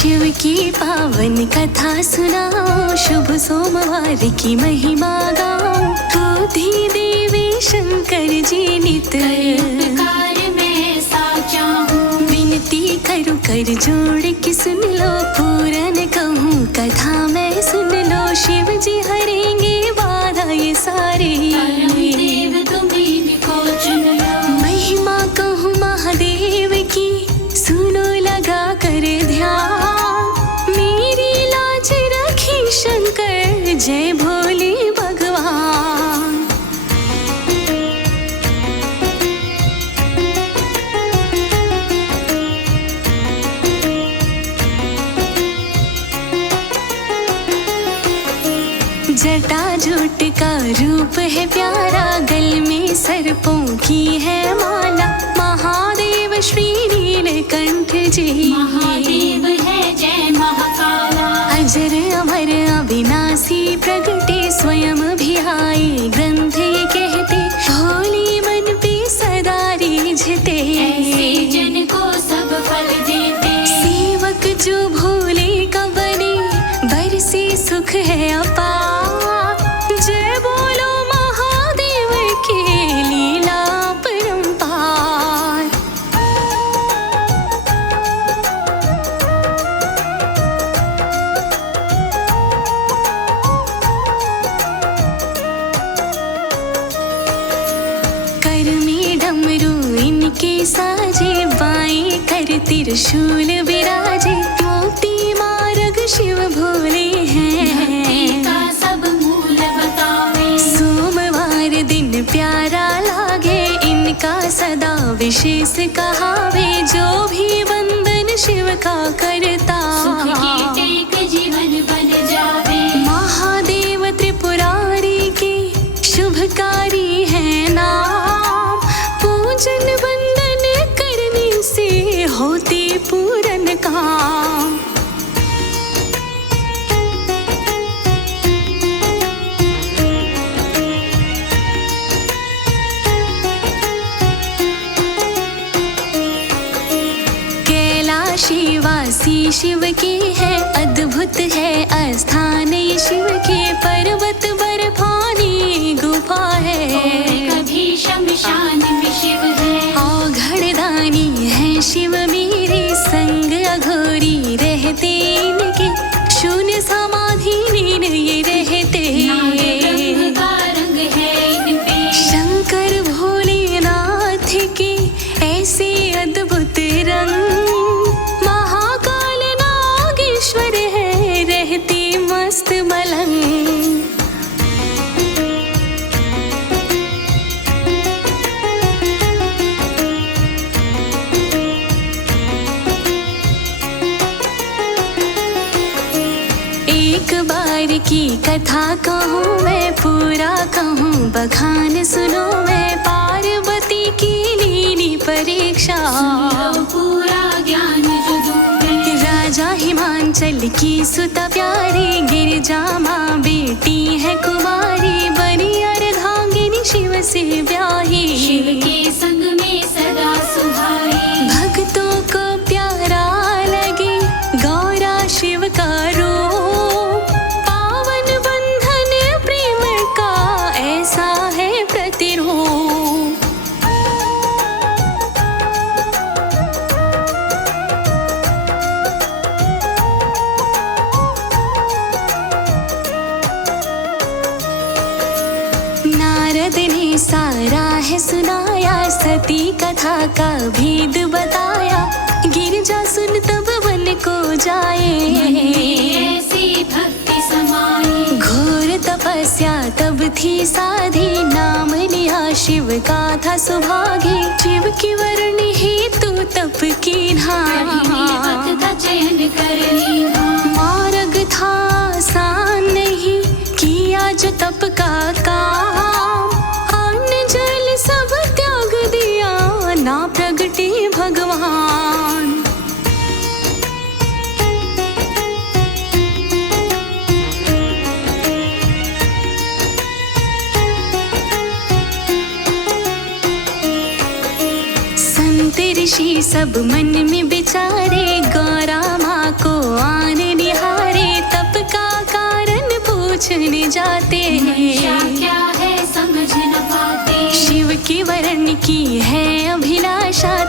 शिव की पावन कथा सुनाओ, शुभ सोमवार की महिमा गाओ। बुद्धि देवे शंकर जी नित कार्य में साचा हूँ। विनती करूँ कर जोड़ के सुन लो, पूरन कहूँ कथा मैं सुन लो। शिव जी हरेंगे बाधा ये सारे, देव तुम्हीं को चुन लो। महिमा कहूँ महादेव की, सुनो लगा कर ध्यान। मेरी लाज रखी शंकर, जय भोले भगवान। जटा जूट का रूप है प्यारा, गल में सर्पों की है माला। महादेव श्री नीलकंठ जी, महादेव है जय महाकाला। अजर अमर अविनाशी प्रगटे, स्वयं भी आए ग्रंथ ये कहते। भोले मन पे सदा रिझते, ऐसे जन को सब फल देते। सेवक जो भोले का बने, बरसे सुख है अपार। जय बोलो महादेव के लीला परंपार। कर में डमरू इनके साजे, बाएं कर त्रिशूल विराजे। मोती मार्ग शिव भोले हैं, का सब मूल बतावे। सोमवार दिन प्यारा लागे, इनका सदा विशेष कहावे। जो भी वंदन शिव का करता, सुख की टेक जीवन बन जावे। महादेव त्रिपुरारी के शुभकारी है नाम। पूजन वंदन करने से होते पूरन काम। कैलाशीवासी शिव के है, अद्भुत है अस्थान ये शिव के। पर्वत बर्फानी गुफा है, कभी शमशान में शिव है। औघड़दानी है शिव मेरे, संग अघोरी रहते इनके। शून्य समाधि लीन ये रहते, ब्रह्म का रंग है इन पे। शंकर भोलेनाथ के ऐसे अद्भुत रंग। महाकाल नागेश्वर है, रहते मस्त मलंग। एक बार की कथा कहूँ मैं, पूरा कहूँ बखान सुनो मैं। पार्वती की लीनी परीक्षा, लो पूरा ज्ञान जो दूँ मैं। राजा हिमांचल की सुता प्यारी, गिरिजा माँ बेटी है कुमारी। बनी अर्धांगिनी शिव से ब्याही, शिव के संग में सदा सुहाई। भक्तों को प्यारा लगे गौरा शिव का रूप। पावन बंधन प्रेम का ऐसा है प्रतिरूप। नारद ने सारा है सुनाया, सती कथा का भेद बताया। गिरजा सुन तब वन को जाए, ऐसी भक्ति समाई। घोर तपस्या तब थी साधी, नाम लिया शिव का था सुभागी। शिव की वर्ण हेतु तप की पथ का चयन कर लीना। मार्ग था आसान नहीं, किया जो तप का काम। अन्न जल सब त्याग दिया, ना प्रगटे भगवान। संत ऋषि सब मन में विचारे, गौरा माँ को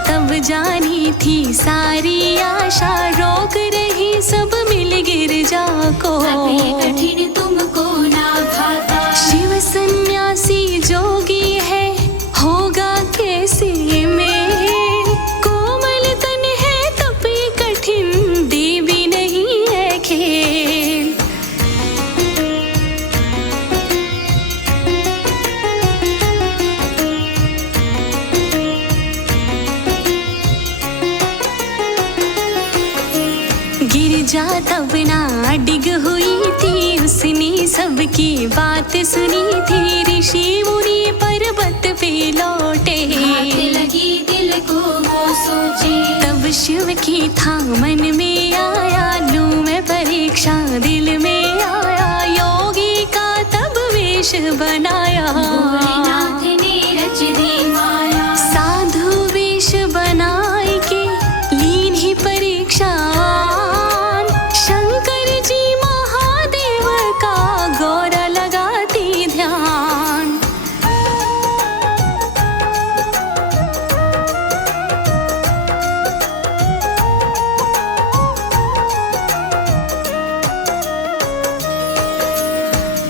तब जानी थी सारी आशा, रोक रही सब मिल गिरजा को। कभी कठिन तुमको ना भाता, शिव सन्यासी जोगी है होगा कैसे में, कोमल तन है तपी कठिन देवी नहीं है खेल। गिरजा तब ना डिग हुई थी, उसने सबकी बात सुनी थी। ऋषि मुनि पर्वत पे लौटे, हाथ लगी दिल को वो सोचे। तब शिव की था मन में आया, लूं मैं परीक्षा दिल में आया। योगी का तब वेश बनाया, भोलेनाथ ने रच दी माया। साधु वेश बनाए के लीन ही परीक्षा, शंकर जी महादेव का गौरा लगाती ध्यान।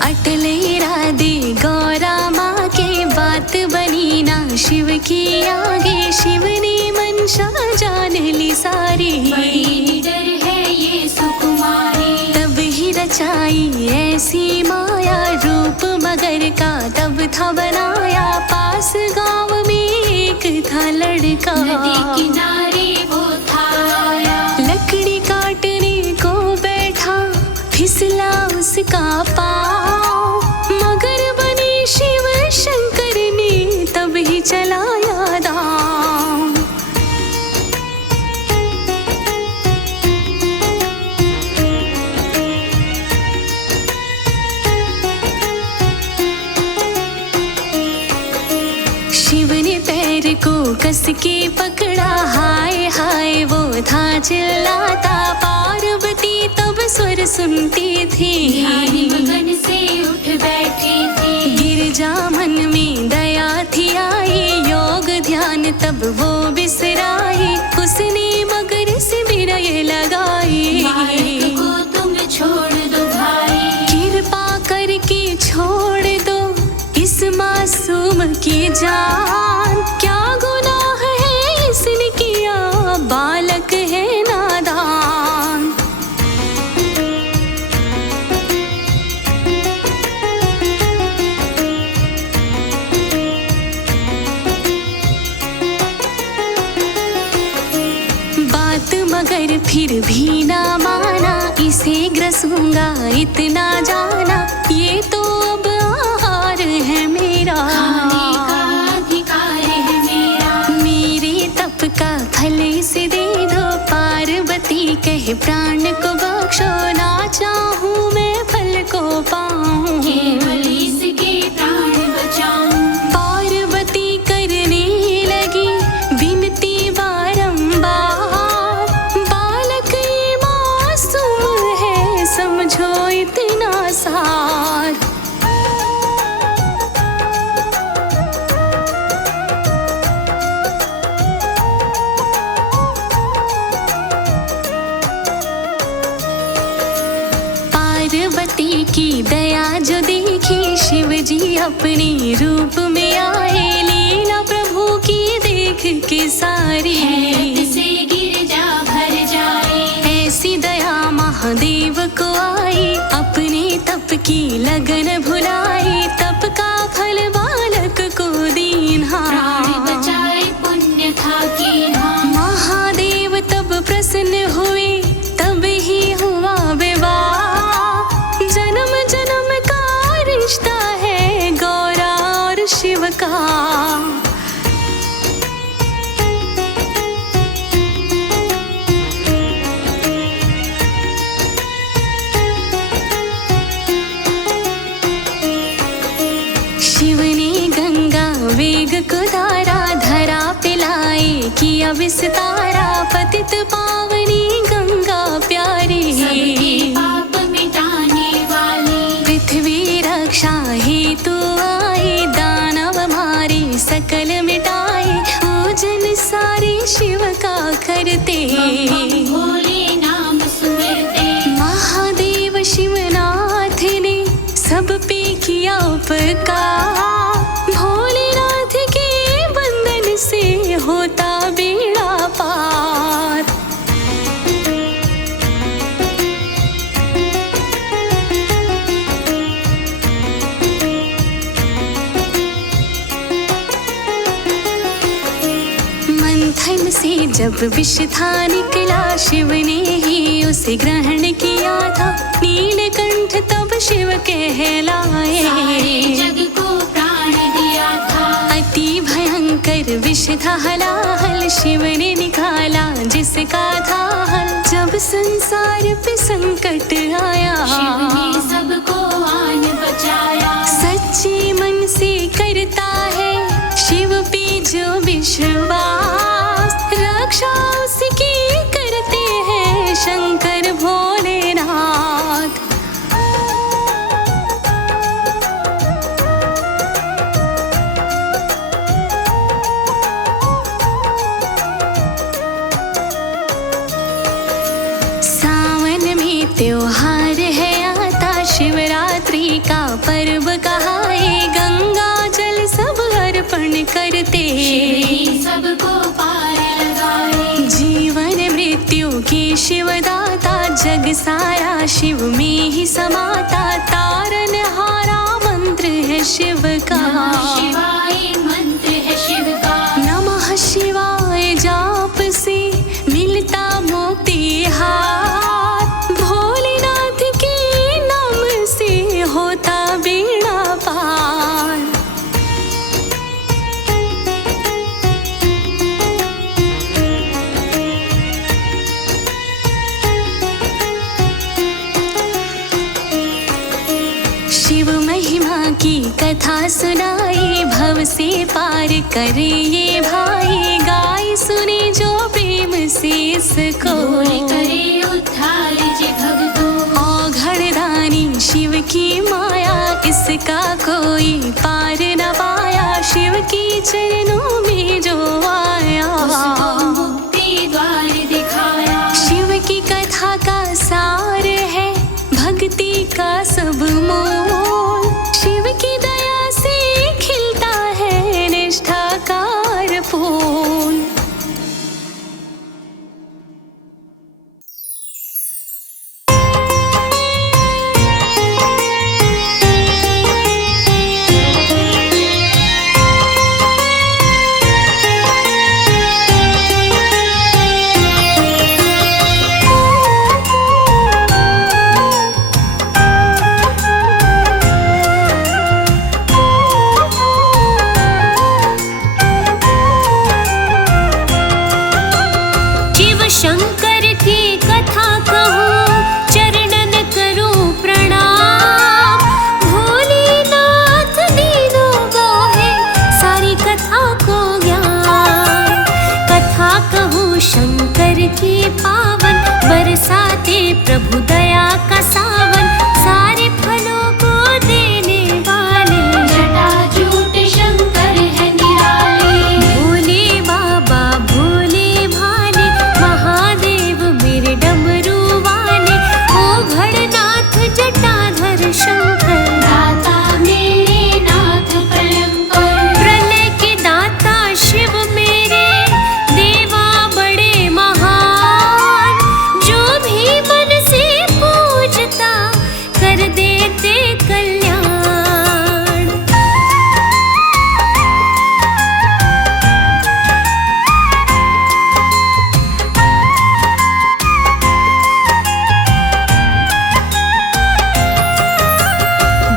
अटले राधे गौरा माँ के बात बनी ना शिव की आगे। शिव ने मनसा जान ली सारी, बड़ी डर है ये सुकुमारी। तब ही रचाई ऐसी माया, रूप मगर का तब था बनाया। पास गांव में एक था लड़का, नदी किनारे वो था आया। लकड़ी काटने को बैठा, फिसला उसका पाँव। मगर बने शिव शंकर ने तब ही चलाया दांव। शिव ने पैर को कस के पकड़ा, हाय हाय वो था चिल्लाता। पार्वती तब स्वर सुनती थी, ध्यान मगन से उठ बैठी थी। गिरजा मन में दया थी आई, योग ध्यान तब वो बिसराई। उसने मगर से विनय लगाई, मार्ग को तुम छोड़ दो भाई। कृपा करके छोड़ दो इस मासूम की जान। क्या गुनाह है इसने किया, बालक है नादान। बात मगर फिर भी ना माना, इसे ग्रसूंगा इतना जाना। ये तो अब आहार है मेरा, खाने का अधिकार है मेरा। मेरे तप का फल इसे दे दो। पार्वती कहे प्राण को बख्शो, ना चाहूं मैं फल को पाऊं, केवल इसके प्राण बचाऊं। पार्वती करने लगी विनती बारंबार। बालक ये मासूम है समझो इतना सार। पार्वती की दया जो देखी, शिव जी अपने रूप में आए। लीला प्रभु की देख के सारी, हैरत से गिरजा भर जाए। ऐसी दया महादेव को आई। अपने तप की लगन भुलाई, तप का फल बालक को दीन्हा। प्राण बचाए पुण्य था कीन्हा। महादेव तब प्रसन्न हुए, तब ही हुआ विवाह। जन्म जन्म का रिश्ता है गौरा और शिव का। शिव ने गंगा वेग को धारा, धरा पिलाए किया विस्तारा। पतित पावनी गंगा प्यारी, सबके पाप मिटाने वाली। पृथ्वी रक्षा हेतु आई। दानव मारे सकल मिटाए, पूजन सारे करते, भोले नाम सुमिरते। महादेव शिवनाथ ने सब पे किया उपकार, भोलेनाथ के बंधन से होता बेड़ा पार। मंथन से जब विष था निकला, शिव ने ही उसे ग्रहण किया था। नीलकंठ तब शिव कहलाए, सारे जग को प्राण दिया था। अति भयंकर विष था हलाहल, शिव ने निकाला जिसका था हल। जब संसार पे संकट आया, शिव ने सबको आन बचाया। सच्चे मन से करता है शिव पे जो विश्वास, रक्षा उसकी करते हैं शंकर भोलेनाथ। सावन में त्योहार है आता, शिवरात्रि का पर्व कहाए। गंगा जल सब अर्पण करते, सबको पार लगाए। जीवन मृत्यु के शिवदाता, जग सारा शिव में ही समाता। तारन हारा मंत्र है शिव का, नमः शिवाय मंत्र है शिव का। नमः शिवाय जाप से मिलता मोक्ति हार, भोलेनाथ के नाम से होता बेड़ा पार। शिव महिमा की कथा सुनाई, भव से पार करे ये भाई। गाय सुने जो प्रेम से इसको, भोले करे उद्धार जे भक्तों। औघड़ दानी शिव की माया, इसका कोई पार न पाया। शिव की चरणों में जो आया, उसको मुक्ति द्वार दिखाया। शिव की कथा का सार है भक्ति का सब मोल। शिव की दया से खिलता है निष्ठा का फूल। शंकर की कथा कहूँ, चरणन करूँ प्रणाम। भोलेनाथ दीनों गाहे सारी कथा को ज्ञान। कथा कहूँ शंकर की पावन, बरसाते प्रभु दया का सावन। सारे फलों को देने वाले, जटाजूट शंकर है निराले। भोले बाबा भोले भाले, महादेव मेरे डमरू वाले। ओ घड़नाथ जटाधर शंकर, दाता मेरे नाथ परंपर। प्रलय के दाता शिव मेरे, देवा बड़े महान। जो भी मन से पूजता, कर देते कल्याण।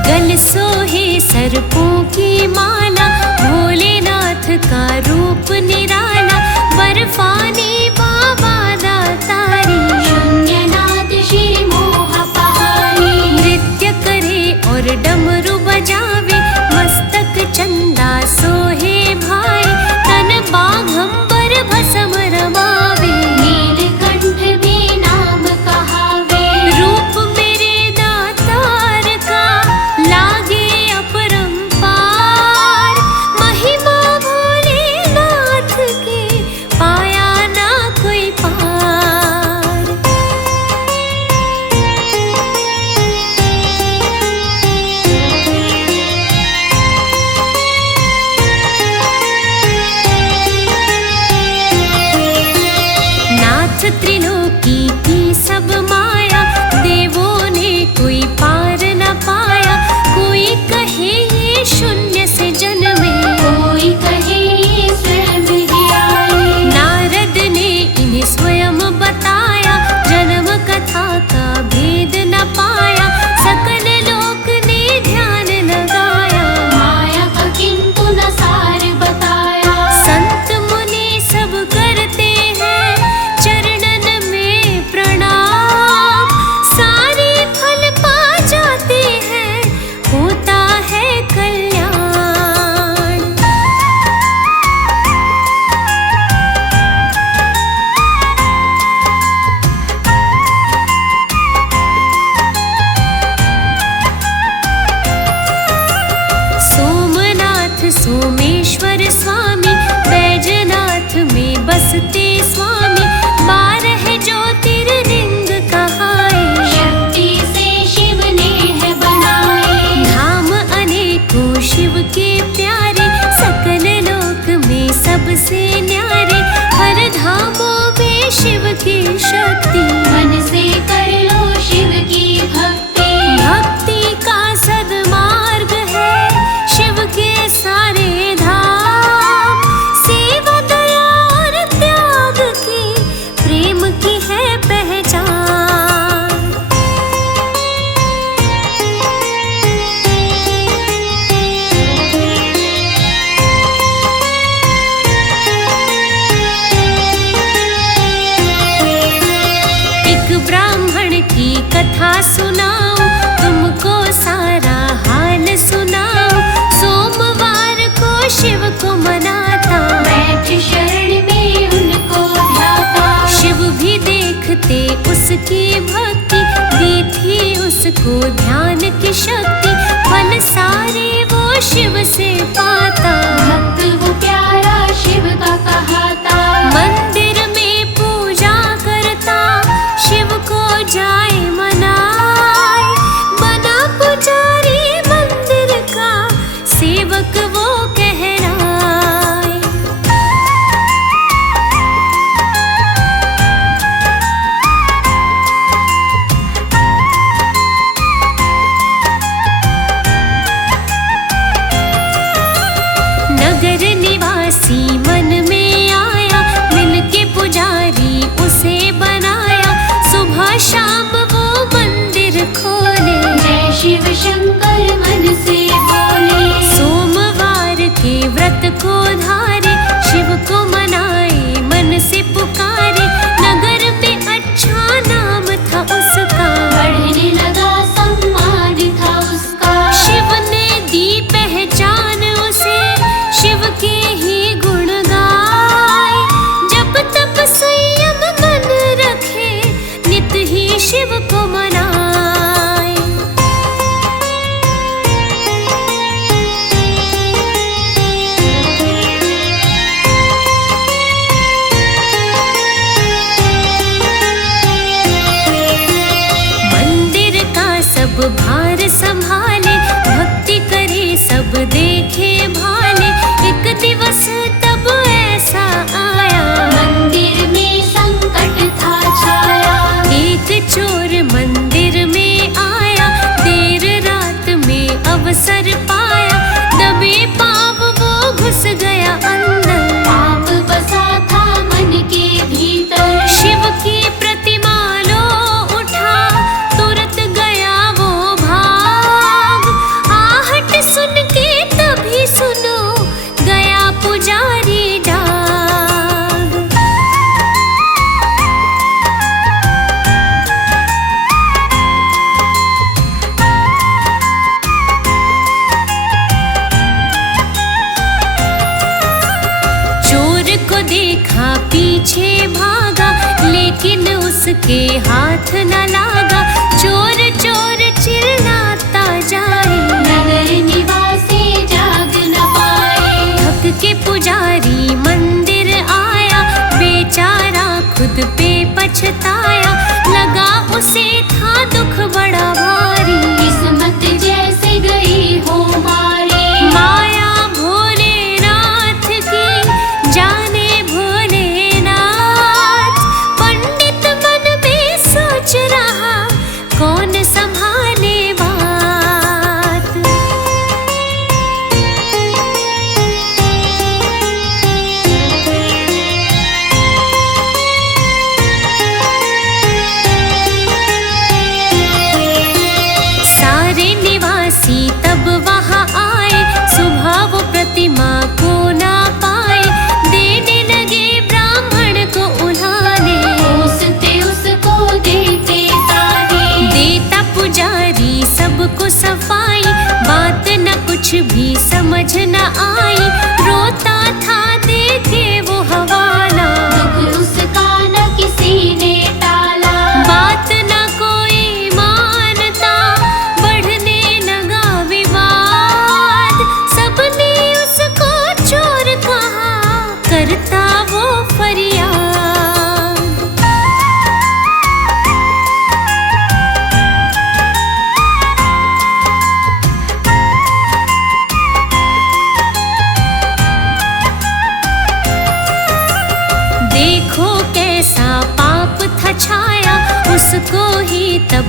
गल सोहे सर्पों की माला, भोलेनाथ का रूप निराला। बर्फानी बाबा दातारी, शून्यनाथ श्री मोह पहाड़ी। नृत्य करे और डमरू बजावे, मस्तक चंदा सोहे भाई। तन बाघंबर भस्म रमावे, नीलकंठ भी नाम कहावे। रूप मेरे दातार का लागे अपरंपार। महिमा भोलेनाथ की पाया ना त्रिलोकी की सब माया, देवों ने कोई पार न पाया। कोई कहे ये शून्य से जन्मे, कोई कहे ये स्वयं ही आए। नारद ने इन्हें स्वयं बताया, जन्म कथा का भेद न पाया। सकल लोक ने ध्यान लगाया, माया का किंतु न सार बताया। संत मुनि सब करते हैं चरणन में प्रणाम। सारे फल पा जाते हैं, होता है कल्याण। सोमनाथ सोमेश्वर स्वामी, बैजनाथ में बसते स्वामी। 12 ज्योतिर्लिंग कहाए, शक्ति से शिव ने है बनाए। धाम अनेकों शिव के प्यारे। सकल लोक में सबसे न्यारे, हर धामों में शिव की शक्ति। मन से कर लो शिव की भक्ति। भक्ति का सदमार्ग है शिव के सारे धाम। सेवा दया और त्याग की, प्रेम की है पहचान। एक ब्राह्मण की कथा सुनाऊं, तुमको सारा हाल सुनाऊं। सोमवार को शिव को मनाता, बैठ शरण में उनको ध्याता। शिव भी देखते उसकी भक्ति। दी थी उसको ध्यान की शक्ति, फल सारे वो शिव से पाता। भक्त वो प्यारा शिव का कहाता। मंदिर में पूजा करता, शिव को जाए मनाए। बना पुजारी मंदिर का, सेवक वो कहलाए। नगर निवासी मन में आया, मिलके पुजारी उसे बनाया। सुबह शाम वो मंदिर खोले, जय शिव शंकर मन से बोले। सोमवार के व्रत को धारे, शिव को मनाए मन से पुकारे। नगर में अच्छा नाम था उसका, बढ़ने लगा सम्मान था उसका। शिव ने दी पहचान उसे, शिव के ही गुण गाए। जब तप संयम मन रखे, नित ही शिव को मनाए। मंदिर का सब भार संभाले, भक्ति करे सब देखे भाले। एक दिवस तब ऐसा आया, मंदिर में संकट था छाया। एक चोर मंदिर में आया। देर रात में अवसर पाया, दबे पाँव वो घुस गया अंदर। पाप बसा था मन के भीतर। शिव की प्रतिमा लो उठा, तुरंत गया वो भाग। आहट सुन के तभी सुनो, गया पुजारी डाग। चोर को देखा पीछे भागा, लेकिन उसके हाथ न लागा। चोर चोर चिल्लाता जाए, नगर निवासी जाग न पाए। थक के पुजारी मंदिर आया। बेचारा खुद पे पछताया, लगा उसे था दुख बड़ा भारी। किस्मत जैसे गई हो मारे। माया भोलेनाथ की, जाने भोलेनाथ। पंडित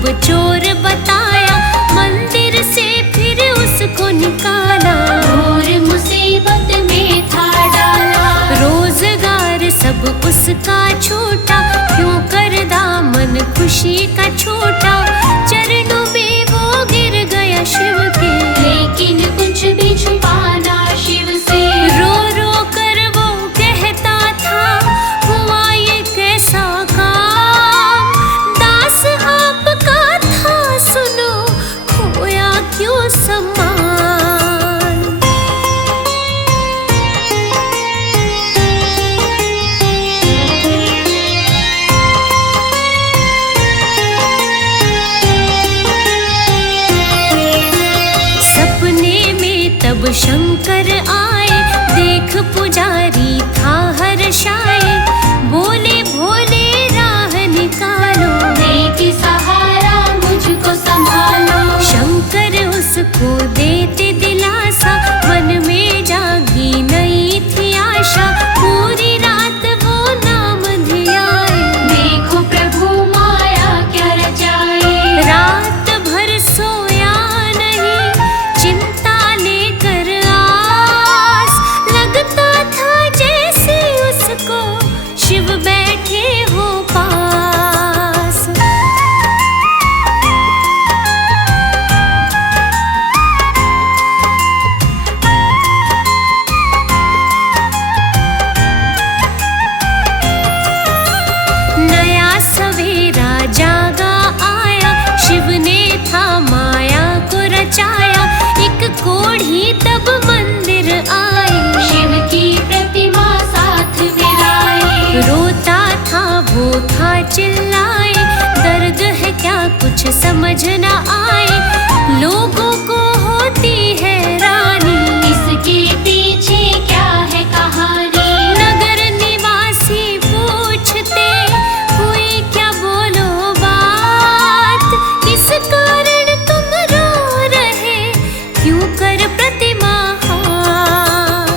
सब चोर बताया, मंदिर से फिर उसको निकाला। और मुसीबत में था डाला, रोजगार सब उसका छूटा, क्यों कर दामन खुशी का छूटा। चरणों में वो गिर गया शिव के, लेकिन कुछ भी छुपाना शिव से। रो रो कर वो कहता था, हुआ ये कैसा काम। दास आपका था सुनो, खोया क्यों सम्मान। सपने में तब शंकर आए, देख पुजारी था हर्षाए। बोले भोले राह निकालो, देख सहारा मुझको संभालो। शंकर उसको देते दिलासा, मन में जागी नई थी आशा। पूरी रात वो नाम धियाए, देखो प्रभु माया क्या रचाए। रात भर सोया नहीं, चिंता लेकर आस। लगता था जैसे उसको शिव बैठे हो पास। नया सवेरा जागा आया, शिव ने था माया को रचाया। एक कोढ़ी तब मंदिर आई, शिव की प्रतिमा साथ मिलाए। रोता था वो था चिल्लाए, दर्द है क्या कुछ समझ न आए। लोगों को होती है रानी, इसके पीछे क्या है कहानी। नगर निवासी पूछते, हुई क्या बोलो बात। किस कारण तुम रो रहे, क्यों कर प्रतिमा हार।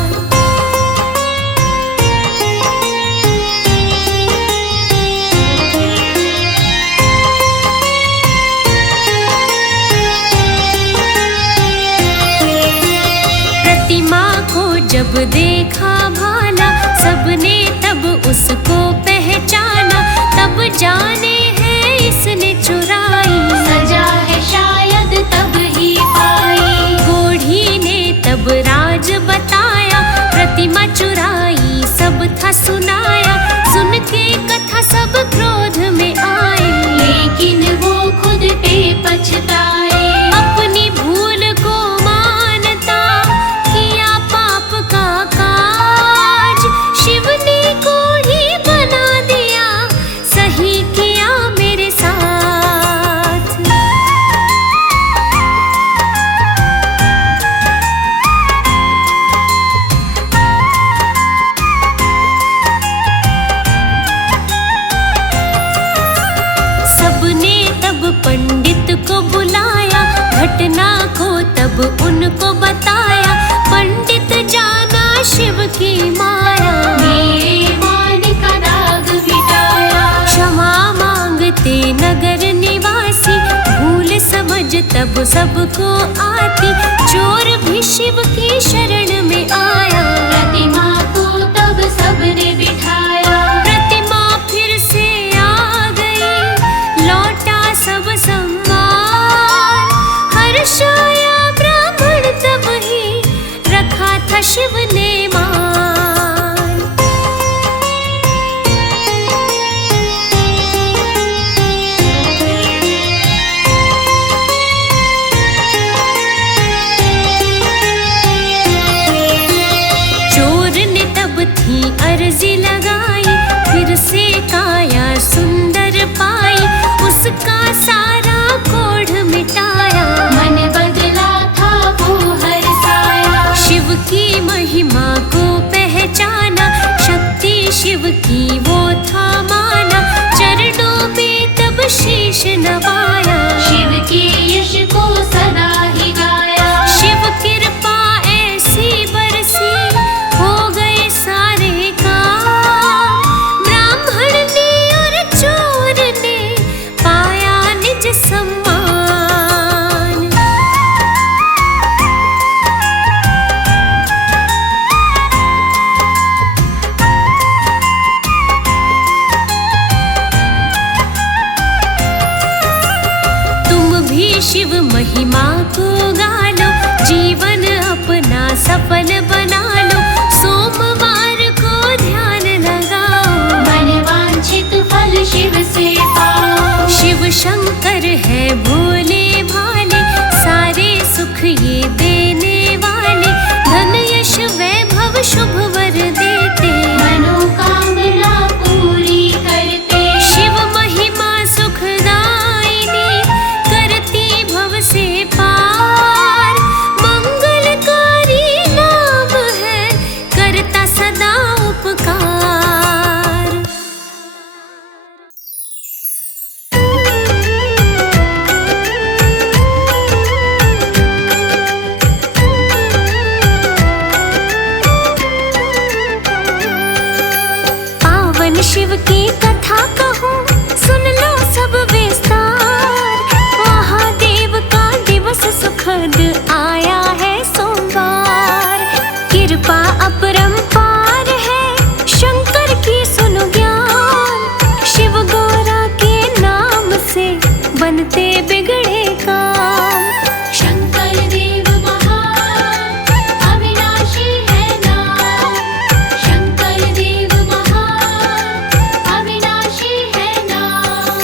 प्रतिमा को जब देखा भाला, सबने तब उसको पहचाना। तब जाने है इसने चुराई, सजा है शायद तब ही पाई। कोढ़ी ने तब राज बताया, प्रतिमा चुराई सब था सुनाया। सुन के कथा सब क्रोध में आए, लेकिन वो खुद पे पछताए। अपनी भूल को मानता, किया पाप का काज। शिव ने कोढ़ी बना दिया, सही किया मेरे साथ। सबने तब पंडित को बुलाया, घटना को तब उनको बताया। पंडित जाना शिव की माया, मेरे मान का दाग मिटाया। क्षमा मांगते नगर निवासी, भूल समझ तब सबको आती। चोर भी शिव की शरण में आया, प्रतिमा को तब सबने बिठाया। प्रतिमा फिर से आ गई, लौटा सब सम्मान। हर्षाया ब्राह्मण तब ही, रखा था शिव ने मान। चोर ने तब थी अर्जी लगाई, फिर से काया सुंदर पाई। उसका सारा कोढ़ मिटाया, मन बदला था वो हर्षाया। शिव की महिमा को पहचाना, शक्ति शिव की वो था माना। चरणों में तब शीश नवाया, शिव के यश को सदा ही गाया। शिव कृपा ऐसी बरसी, हो गए सारे काम। भी शिव महिमा को गा लो, जीवन अपना सफल बना लो, सोमवार को ध्यान लगाओ, मन वांछित फल शिव से पाओ। शिव शंकर है भोले भाले, सारे सुख ये देने वाले, धन यश वैभव शुभ वर देते, मनोकामना पूरी करते। शिव महिमा सुखदायिनी, करती भव से पार, मंगलकारी नाम है, करता सदा उपकार। पावन शिव की कथा कहूँ, सुन लो सब विस्तार, महादेव का दिवस सुखद आया है सोमवार, कृपा अपरंपार है शंकर की सुनो ज्ञान, शिव गौरा के नाम से बनते बिगड़े काम। शंकर देव महान, अविनाशी है नाम। शंकर देव महान, अविनाशी है नाम।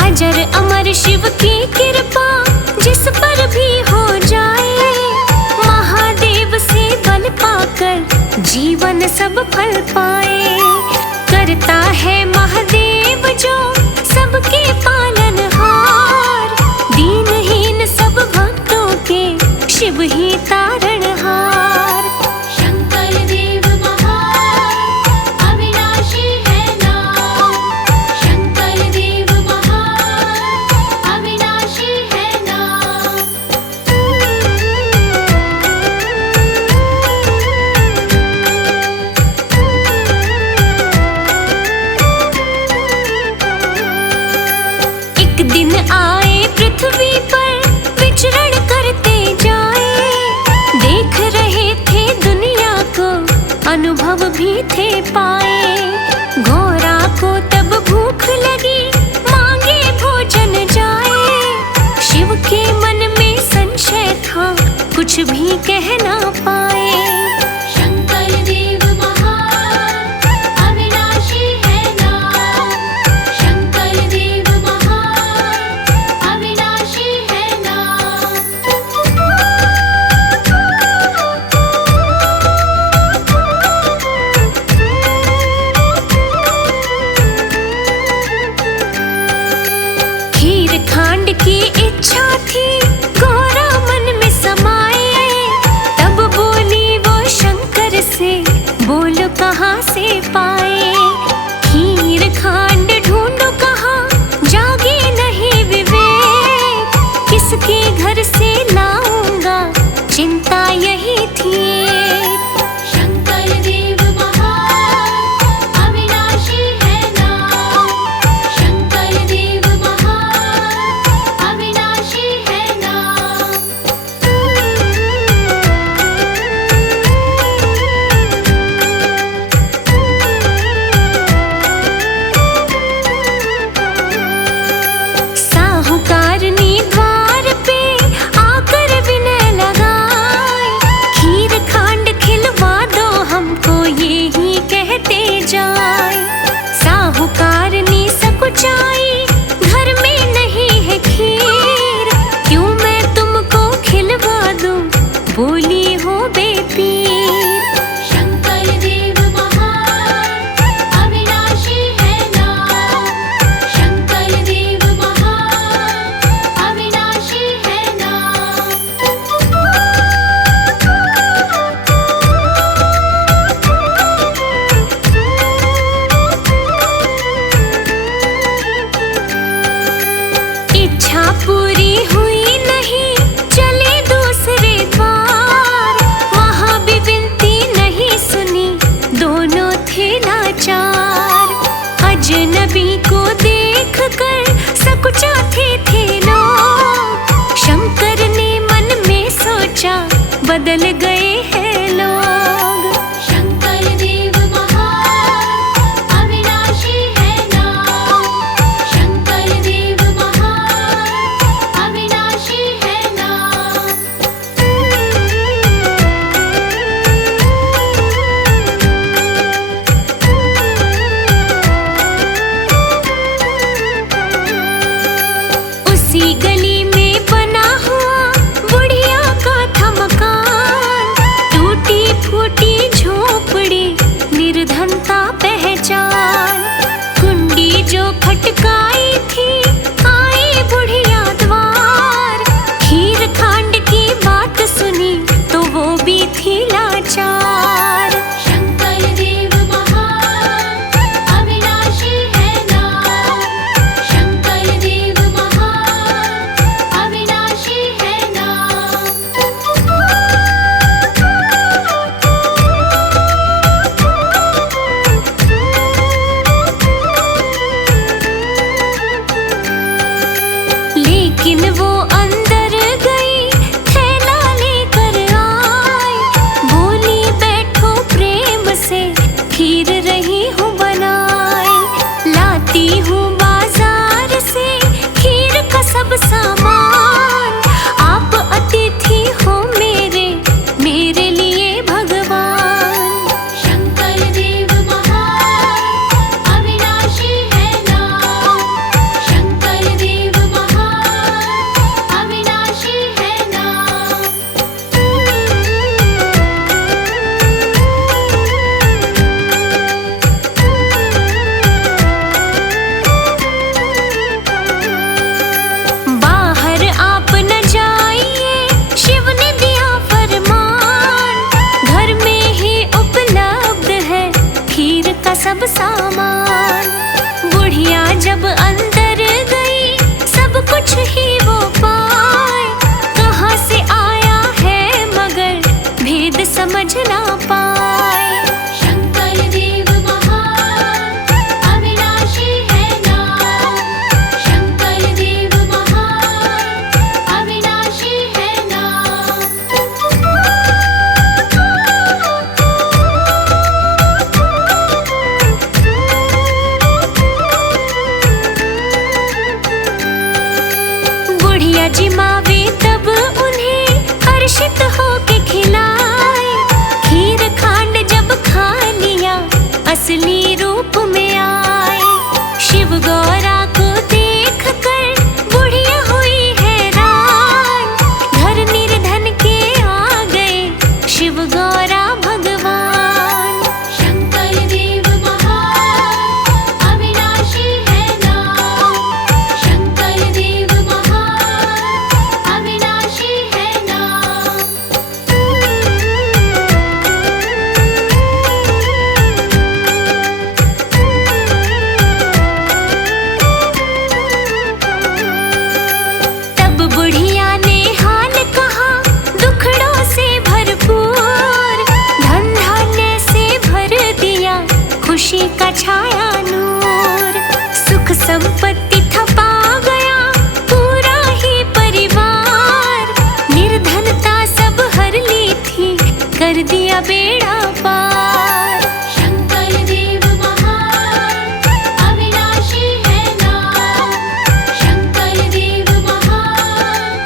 अजर अमर शिव की कृपा जिस पर भी हो जाए, महादेव से बल पाकर जीवन सब फल पाए, करता है महादेव जो सबके पालनहार, दीनहीन सब भक्तों के शिव ही तारणहार। शंकर देव महान, अविनाशी है नाम। शंकर देव महान, अविनाशी है नाम। एक दिन आए पृथ्वी पर विचरण करते जाए, देख रहे थे दुनिया को अनुभव भी थे पाए, घोड़ा को तब भूख लगी मांगे भोजन जाए, शिव के मन में संशय था कुछ भी कह ना पाए। शंकर देव महान, अविनाशी है नाम। शंकर देव महान, अविनाशी है नाम। खीर खांड की इच्छा थी गौरा मन में समाए, तब बोली वो शंकर से, बोलो कहाँ से पाए, खीर खांड ढूंढो कहाँ, जागे नहीं विवेक, किसके घर से लाऊंगा, चिंता यही थी। शंकर देव महान, अविनाशी है नाम। शंकर देव महान, अविनाशी है नाम। साहुकारनी द्वार पे आ बदल गए हैं लोग। शंकर देव महान अविनाशी है नाम, शंकर देव महान अविनाशी है नाम। उसी गली में बना हुआ बुढ़िया का था मकान, टूटी फूटी झोपड़ी निर्धनता पहचान। कुंडी जो खटकाई थी आई बुढ़िया द्वार, खीर खांड की बात सुनी तो वो भी थी लाचार। शंकर देव महान अविनाशी है नाम, शंकर देव महान अविनाशी है नाम। लेकिन वो अंदर गई थैला लेकर आई, बोली बैठो प्रेम से खीर रही हूँ बनाई। लाती हूँ बाजार से खीर का सब सामान, आप अतिथि हो मेरे लिए भगवान। शंकर देव महान अविनाशी है नाम, शंकर देव महान अविनाशी है नाम। बाहर आप न जाइए, शिव ने दिया फरमान, घर में ही उपलब्ध है खीर का सब सामान। बुढ़िया जब अंदर गई सब कुछ ही वो पाए, कहाँ से आया है मगर भेद समझ ना पाए। शंकर देव महान अविनाशी है नाम, शंकर देव महान अविनाशी है नाम। बुढ़िया जी मावे तब उन्हें हर्षित होके खिलाए, खीर खांड जब खा लिया असली रूप में आए। शिव गौरा को देख कर बुढ़िया हुई हैरान, घर निर्धन के आ गए शिव गौरा भगवान। शंकर देव महान अविनाशी है नाम, शंकर देव महान अविनाशी है नाम। तब बुढ़िया ने हाल कहा दुखड़ों से भरपूर, धन धान्य से भर दिया खुशी का छाया नूर। सुख संपत्ति थपा गया पूरा ही परिवार, निर्धनता सब हर ली थी कर दिया बेड़ा पार। शंकर देव महान अविनाशी है नाम, शंकर देव महान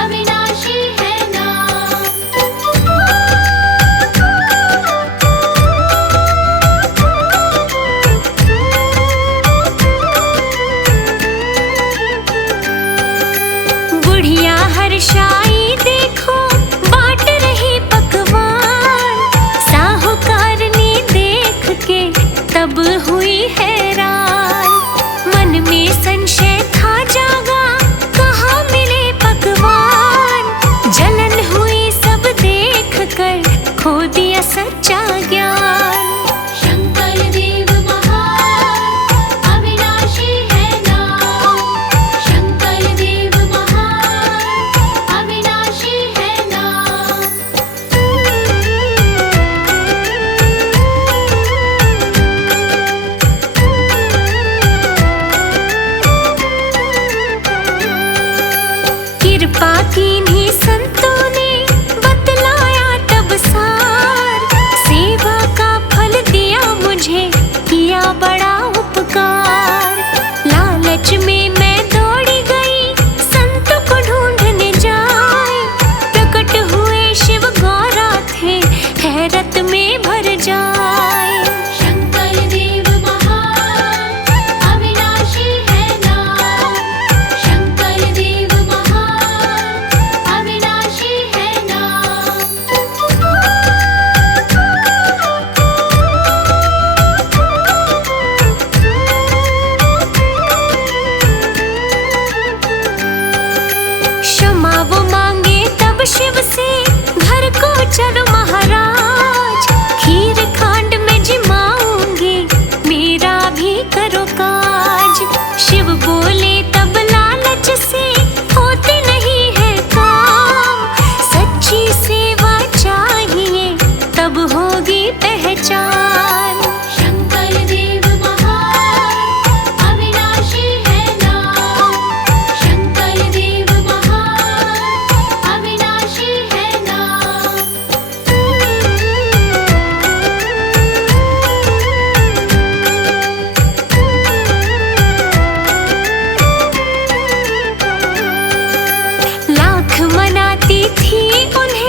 अविनाशी है नाम। बुढ़िया हर्षाई देखो बांट रही पकवान, साहूकारनी देख के तब हुई हैरान। मन में संशय था जागा कहाँ मिले पकवान, जलन हुई सब देख कर खो दिया सच्चा ज्ञान। शंकर देव महान अविनाशी है नाम, शंकर देव महान अविनाशी है शिव से घर को चलो महाराज, खीर खांड में जिमाऊंगी, मेरा भी करो काज। शिव बोले तब लालच से होते नहीं है काम, सच्ची सेवा चाहिए तब होगी पहचान। शंकर देव महान, अविनाशी है नाम। शंकर देव महान, अविनाशी है नाम। लाख मनाती थी उन्हें